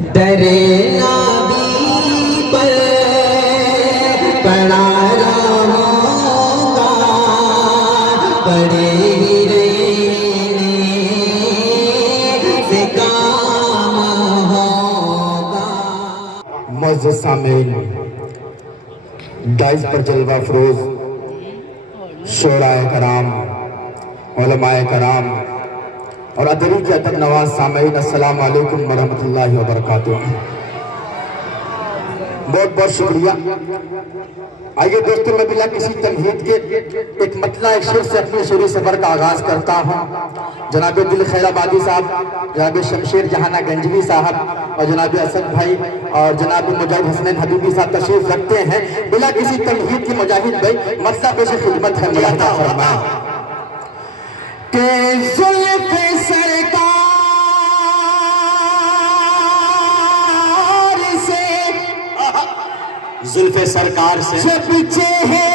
دریا بھی پر پڑا رہوں گا، پڑے ہی رہنے سے کام ہوگا۔ معزز سامعین، دائز پر جلوہ فروز شعراء کرام، علماء کرام اور ادبی کے ادب نواز سامعین، السلام علیکم ورحمۃ اللہ وبرکاتہ۔ بہت بہت شکریہ۔ آئیے دوستوں، میں بلا کسی تمہید کے ایک مطلع ایک شعر سے اپنی شعری سفر کا آغاز کرتا ہوں۔ جناب دل خیر آبادی صاحب، جناب شمشیر جہانہ گنجوی صاحب اور جناب اسد بھائی اور جناب مجاہد حسنین حبیبی صاحب تشریف رکھتے ہیں۔ بلا کسی تمہید کی مجاہد بھائی مطلع پیش خدمت ہے، ملاحظہ فرمائیں کہ زلف سرکار سے، زلف سرکار سے جب چہرہ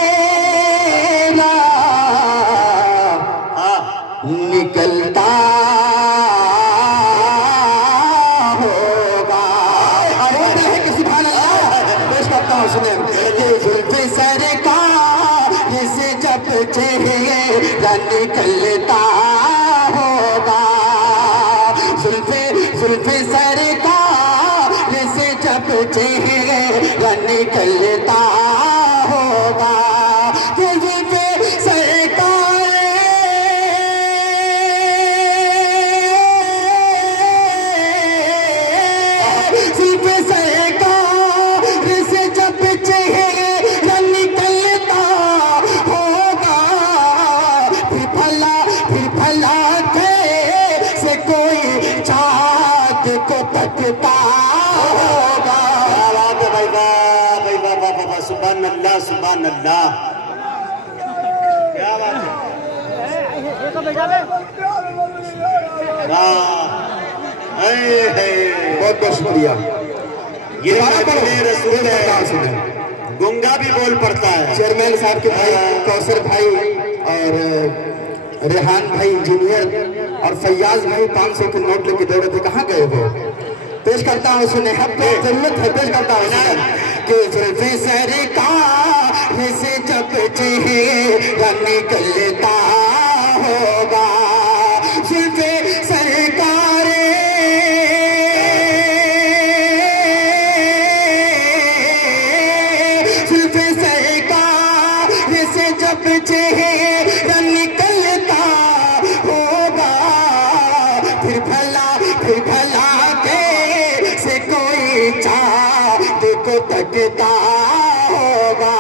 نکلتا ہوگا، سبحان اللہ، پیش کرتا ہوں سنیں، یہ زلف سرکار سے جب چہرہ نکلتا ہوگا، زلف سرکار سے جب چہرہ نکلتا ہوگا، کہ زلف سرکار زلف سرکار سے جب چہرہ نکلتا ہوگا، پھر بھلا کیسے کوئی چاند کو تکتا ہوگا۔ سبحان اللہ، سبحان اللہ، کیا بات ہے۔ بہت بہت شکریہ۔ یہ محفل رسول ہے، گنگا بھی بول پڑتا ہے۔ چیئرمین صاحب کے بھائی کوثر بھائی اور ریحان بھائی انجینئر اور فیاض بھائی 500 کے نوٹ لے کے دوڑے تھے، کہاں گئے وہ؟ پیش کرتا ہوں سنیں، حق کو ضرورت ہے، پیش کرتا ہوں سنیں کہ زلف سرکار سے جب چہرہ نکلتا ہوگا، زلف سرکار زلف سرکار سے جب چہرہ نکلتا ہوگا، پھر بھلا کیسے کوئی چاند کو تکتا ہوگا۔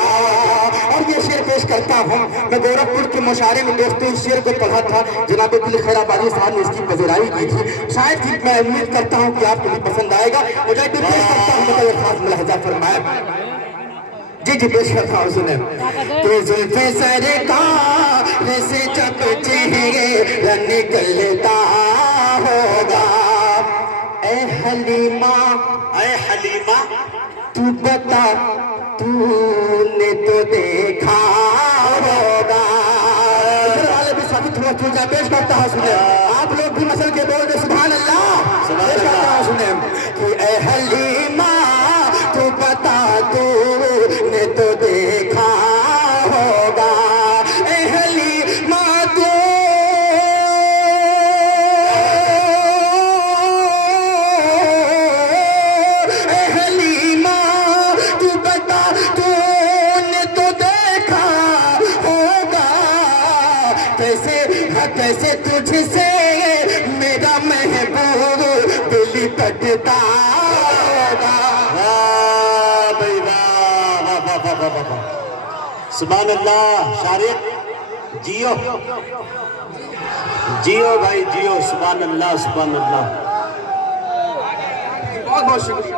اور یہ شعر پیش کرتا ہوں، میں گورکھپور کے مشاعرے میں دوستوں اس شعر کو پڑھا تھا، جناب دل خیر آبادی صاحب نے اس کی پذیرائی کی تھی، شاید کہ میں امید کرتا ہوں کہ آپ کو بھی پسند آئے گا۔ مجھے بھی پیش کرتا ہوں، مطلب ایک خاص ملاحظہ فرمائے۔ جی پیش کرتا ہوں سنیں کہ زلف سرکار سے جب چہرہ نکلتا ہوگا، اے حلیمہ اے حلیمہ، تو بتا تو نے تو دیکھا ہوگا۔ ادھر والے بھی ساتھی تھوڑا چوجا پیش کرتا ہوں سنیں، آپ لوگ بھی مسل کے بول دیں سبحان اللہ، پیش کرتا ہوں سنیں کہ اے حلیمہ تو بتا تو نے تو دیکھا ہوگا، اے حلیمہ تو اے حلیمہ تو بتا تو نے تو دیکھا ہوگا، کیسے تجھ سے میرا محبوب دل تکتا ہوگا۔ سبحان اللہ، شارق جیو جیو بھائی جیو، سبحان اللہ، سبحان اللہ۔ بہت بہت شکریہ۔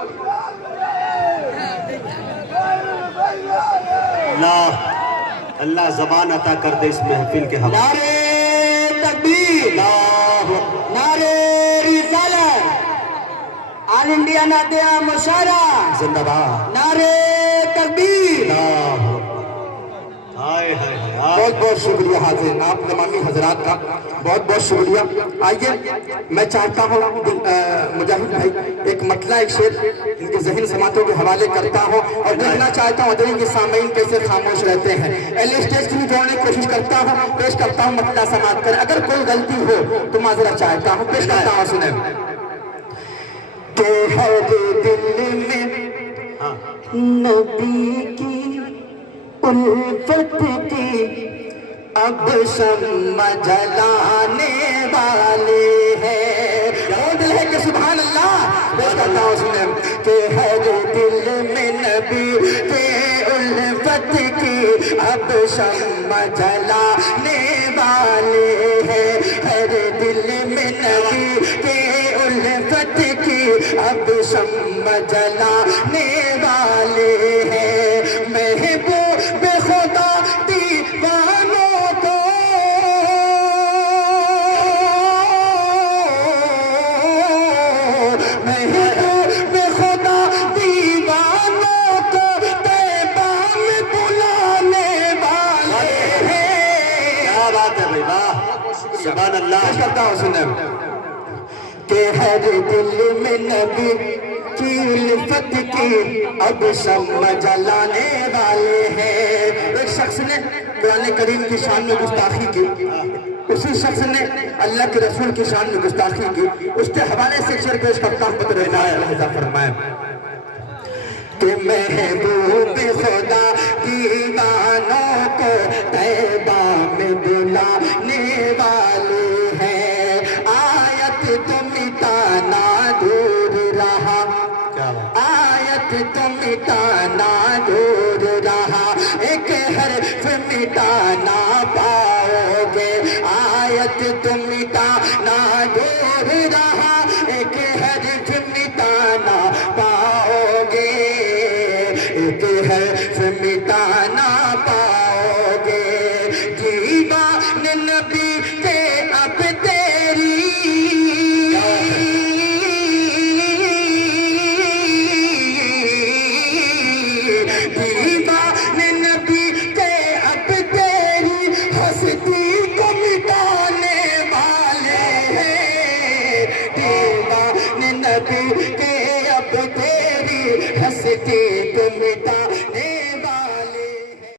اللہ زبان عطا کر دے اس محفل کے حوالے۔ نعرہ تکبیر، نعرہ رسالت، آل انڈیا نعتیہ مشاعرہ زندہ باد، نعرہ تکبیر۔ ہائے ہائے ہائے، بہت بہت شکریہ حاضرین آپ تمامی حضرات کا بہت بہت شکریہ. آئیے میں چاہتا ہوں مجاہد بھائی ایک مطلع ایک شعر ان کے ذہن سماعتوں کے حوالے کرتا ہوں اور دیکھنا چاہتا ہوں ادھر کے سامعین کیسے خاموش رہتے ہیں. اہل اسٹیج کی جوڑنے کی کوشش کرتا ہوں پیش کرتا ہوں مطلع سماعت کر. اگر کوئی غلطی ہو تو معذرت چاہتا ہوں پیش کرتا ہوں. سنیں کہ ہر دل میں نبی کی الفت کی اب شمع جلانے والے ہیں. وہ دل ہے کہ سبحان اللہ پیش کرتا ہوں. سنیں کہ ہر دل میں نبی کے الفت کی اب شمع جلانے والے ہیں. ہر دل میں نبی کے الفت کی اب شمع جلانے والے ہیں. محبوب خدا دیوانوں کو محبوب خدا دیوانوں کو طیبہ میں بلانے والے ہیں. کیا بات ہے بھائی، واہ سبحان اللہ. کرتا ہوں. سنیں کہ ہر دل میں نبی کی الفت کی اب شمع جلانے والے ہیں. ایک شخص نے قرآن کریم کی شان میں گستاخی کی, اسی شخص نے اللہ کے رسول کی شان میں گستاخی کی. اس کے حوالے سے شعر پیش کرتا ہوں. بدر لہذا فرمائے کہ محبوب خدا دیوانوں کو طیبہ میں بلانے والے ہیں. آیت تو مٹانا دور رہا, آیت تو مٹانا دور رہا, ایک حرف مٹانا پاؤ گے. آیت تو مٹانا دور رہا, ایک حرف مٹانا پاؤ گے. ایک حرف مٹانا پاؤ گے. دیوان نبی کے اب تیری دیوان نبی کے اب تیری ہستی کو مٹانے والے ہیں. دیوان نبی کے